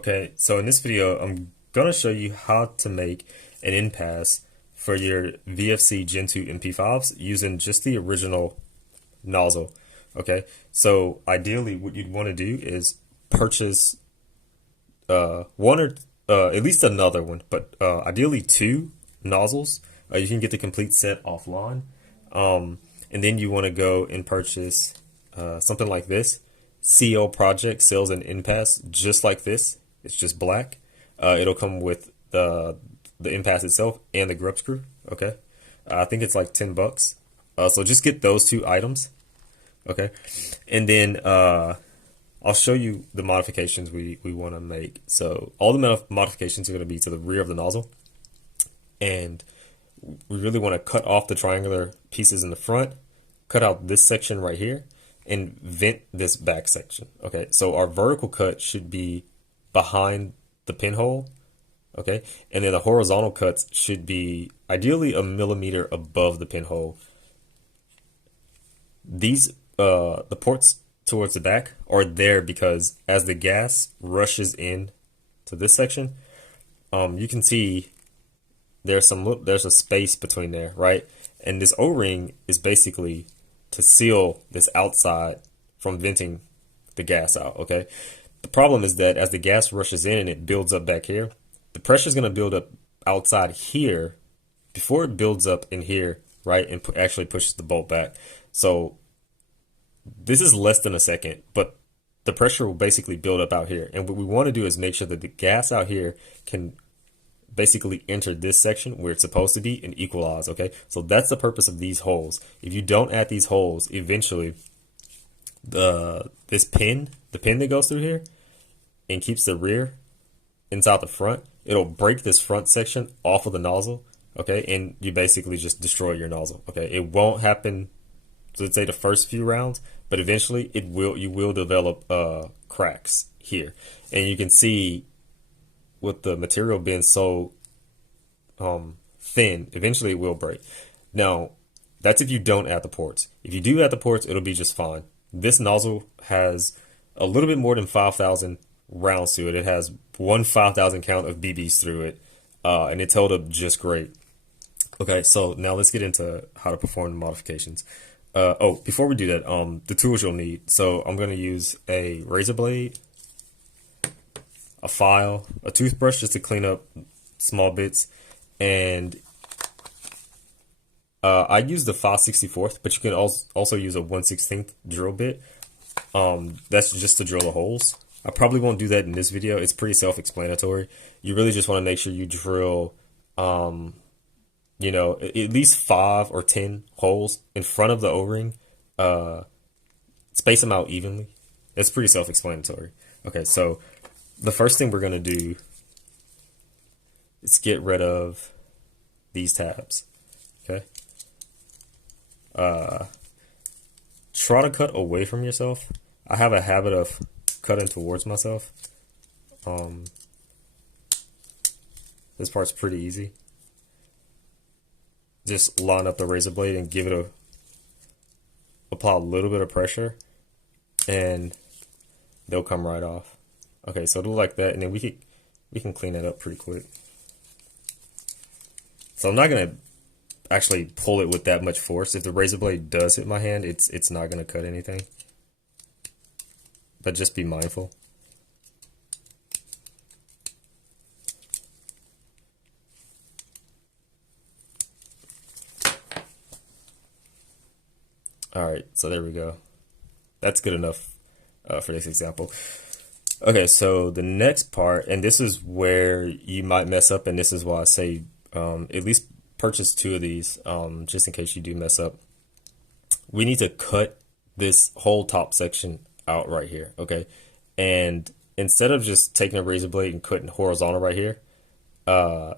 Okay, so in this video, I'm gonna show you how to make an NPAS for your VFC Gen 2 MP5s using just the original nozzle. Okay, so ideally what you'd want to do is purchase one or at least another one, but ideally two nozzles. You can get the complete set offline. And then you want to go and purchase something like this. CL Project sells an NPAS just like this. It's just black. It'll come with the NPAS itself and the grub screw. Okay, I think it's like $10. So just get those two items. Okay, and then I'll show you the modifications we want to make. So all the modifications are going to be to the rear of the nozzle, and we really want to cut off the triangular pieces in the front, cut out this section right here, and vent this back section. Okay, so our vertical cut should be behind the pinhole. Okay, and then the horizontal cuts should be ideally a millimeter above the pinhole. These the ports towards the back are there because as the gas rushes in to this section, you can see there's a space between there, right? And this O-ring is basically to seal this outside from venting the gas out. Okay, the problem is that as the gas rushes in and it builds up back here, the pressure is going to build up outside here before it builds up in here, right? And actually pushes the bolt back. So this is less than a second, but the pressure will basically build up out here. And what we want to do is make sure that the gas out here can basically enter this section where it's supposed to be and equalize. Okay, so that's the purpose of these holes. If you don't add these holes, eventually the pin that goes through here and keeps the rear inside the front, it'll break this front section off of the nozzle. Okay, and you basically just destroy your nozzle. Okay, it won't happen, let's say, the first few rounds, but eventually you will develop cracks here, and you can see with the material being so thin, eventually it will break. Now, that's if you don't add the ports. If you do add the ports, it'll be just fine. This nozzle has a little bit more than 5,000 rounds to it. It has one 5,000 count of BBs through it, and it's held up just great. Okay, so now let's get into how to perform the modifications. Before we do that, the tools you'll need. So I'm going to use a razor blade, a file, a toothbrush just to clean up small bits, and I use the 5/64, but you can also use a 1/16 drill bit. That's just to drill the holes. I probably won't do that in this video. It's pretty self-explanatory. You really just want to make sure you drill, at least 5 or 10 holes in front of the O-ring. Space them out evenly. It's pretty self-explanatory. Okay, so the first thing we're going to do is get rid of these tabs. Okay. Try to cut away from yourself. I have a habit of cutting towards myself. This part's pretty easy. Just line up the razor blade and apply a little bit of pressure, and they'll come right off. Okay, so do like that, and then we can clean that up pretty quick. So I'm not gonna actually pull it with that much force. If the razor blade does hit my hand, it's not gonna cut anything. But just be mindful. All right, so there we go. That's good enough for this example. Okay, so the next part, and this is where you might mess up, and this is why I say at least purchase 2 of these just in case you do mess up. We need to cut this whole top section out right here, okay? And instead of just taking a razor blade and cutting horizontal right here, a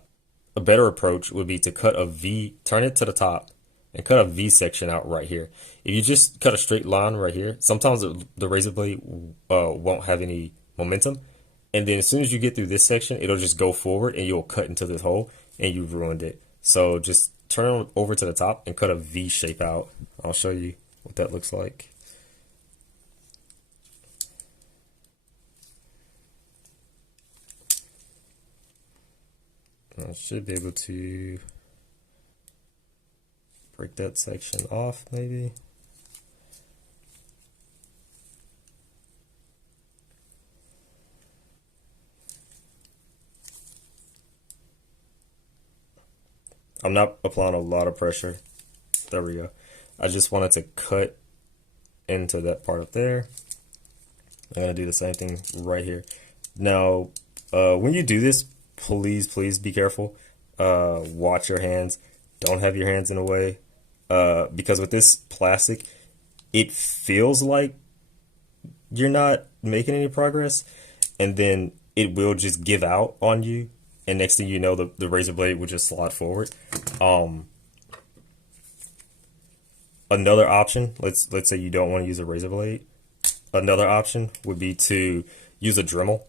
better approach would be to cut a V, turn it to the top, and cut a V section out right here. If you just cut a straight line right here, sometimes the razor blade won't have any momentum, and then as soon as you get through this section, it'll just go forward and you'll cut into this hole and you've ruined it. So just turn over to the top and cut a V shape out. I'll show you what that looks like. I should be able to break that section off, maybe. I'm not applying a lot of pressure. There we go. I just wanted to cut into that part up there. I'm gonna do the same thing right here. Now, when you do this, please be careful. Watch your hands. Don't have your hands in the way. Because with this plastic, it feels like you're not making any progress, and then it will just give out on you, and next thing you know, the razor blade will just slide forward. Another option, let's say you don't want to use a razor blade. Another option would be to use a Dremel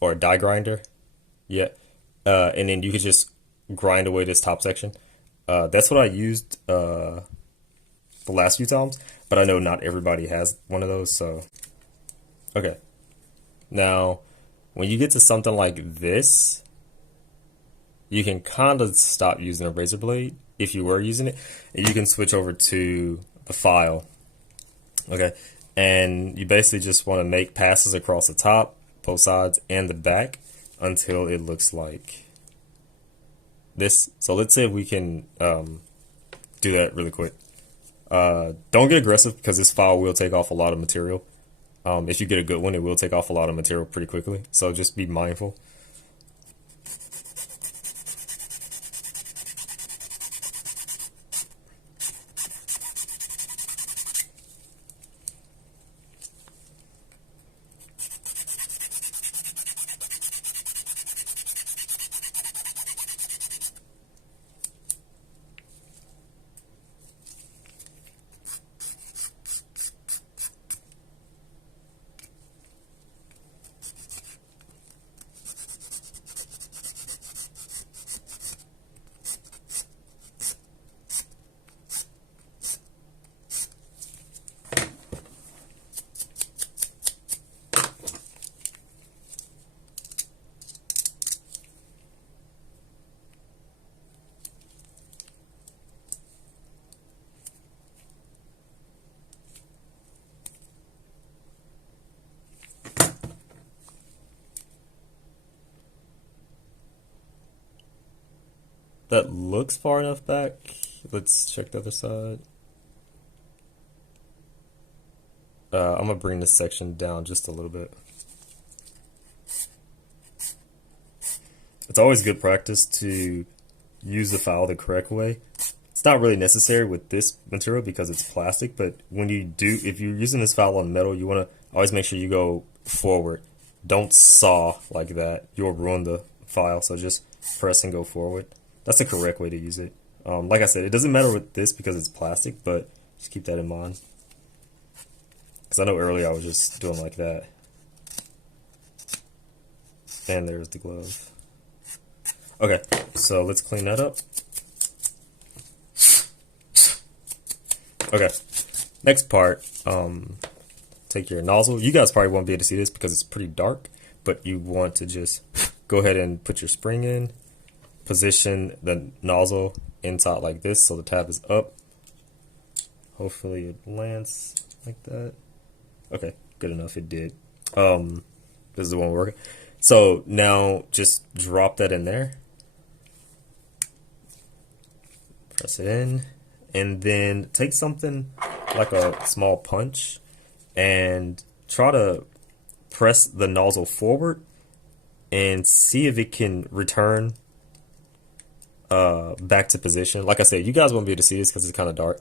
or a die grinder. Yeah. And then you could just grind away this top section. That's what I used the last few times, but I know not everybody has one of those, so. Okay. Now, when you get to something like this, you can kind of stop using a razor blade if you were using it, and you can switch over to the file. Okay. And you basically just want to make passes across the top, both sides, and the back until it looks like this. So let's say we can do that really quick. Don't get aggressive because this file will take off a lot of material. If you get a good one, it will take off a lot of material pretty quickly. So just be mindful. That looks far enough back. Let's check the other side. I'm gonna bring this section down just a little bit. It's always good practice to use the file the correct way. It's not really necessary with this material because it's plastic, but when you do, if you're using this file on metal, you want to always make sure you go forward. Don't saw like that. You'll ruin the file, so just press and go forward. That's the correct way to use it. Like I said, it doesn't matter with this because it's plastic, but just keep that in mind. Because I know earlier I was just doing like that. And there's the glove. Okay, so let's clean that up. Okay, next part, take your nozzle. You guys probably won't be able to see this because it's pretty dark, but you want to just go ahead and put your spring in. Position the nozzle inside like this so the tab is up. Hopefully it lands like that. Okay, good enough, it did. This is the one working. So now just drop that in there. Press it in. And then take something like a small punch and try to press the nozzle forward and see if it can return back to position. Like I said, you guys won't be able to see this because it's kind of dark,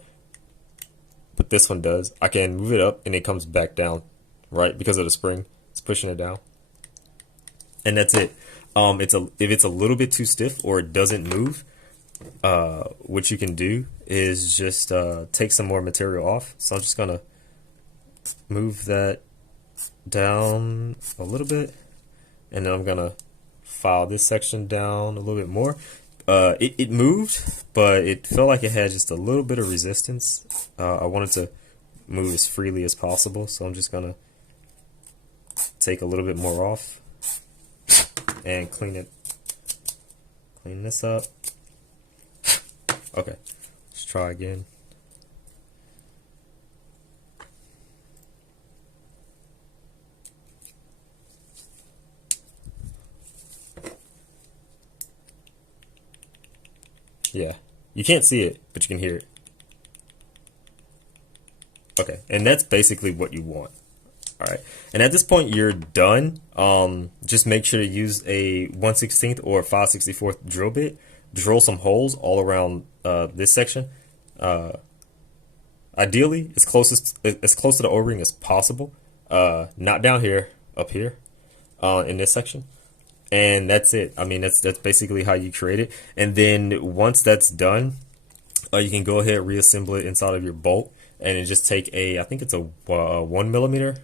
but this one does. I can move it up and it comes back down, right? Because of the spring, it's pushing it down, and that's it. If it's a little bit too stiff or it doesn't move, what you can do is just take some more material off. So I'm just gonna move that down a little bit, and then I'm gonna file this section down a little bit more. It moved, but it felt like it had just a little bit of resistance. I wanted to move as freely as possible, so I'm just gonna take a little bit more off and clean clean this up. Okay, let's try again. Yeah, you can't see it, but you can hear it. Okay, and that's basically what you want. All right, and at this point you're done. Just make sure to use a 1/16 or 5/64 drill bit. Drill some holes all around this section. Ideally, as close to the O-ring as possible. Not down here, up here, in this section. And that's it. I mean, that's basically how you create it. And then once that's done, you can go ahead and reassemble it inside of your bolt, and then just take a, I think it's a 1 millimeter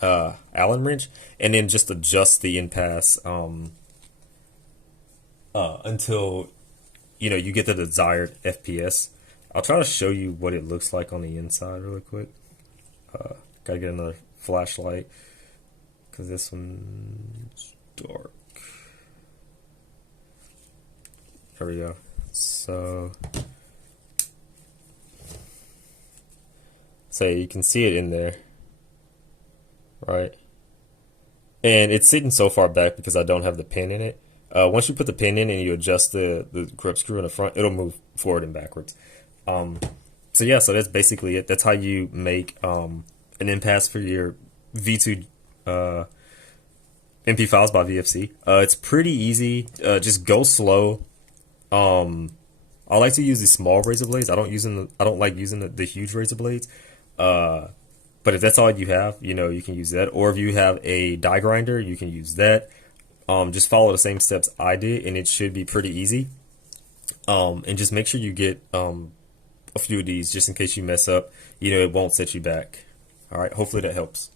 Allen wrench, and then just adjust the NPAS until you get the desired FPS. I'll try to show you what it looks like on the inside really quick. Gotta get another flashlight because this one's dark. There we go. So you can see it in there, right? And it's sitting so far back because I don't have the pin in it. Once you put the pin in and you adjust the grip screw in the front, it'll move forward and backwards. So yeah, so that's basically it. That's how you make an NPAS for your V2 MP5s by VFC. It's pretty easy. Just go slow. I like to use the small razor blades. I don't like using the huge razor blades. But if that's all you have, you can use that. Or if you have a die grinder, you can use that. Just follow the same steps I did, and it should be pretty easy. And just make sure you get a few of these just in case you mess up. It won't set you back. All right, hopefully that helps.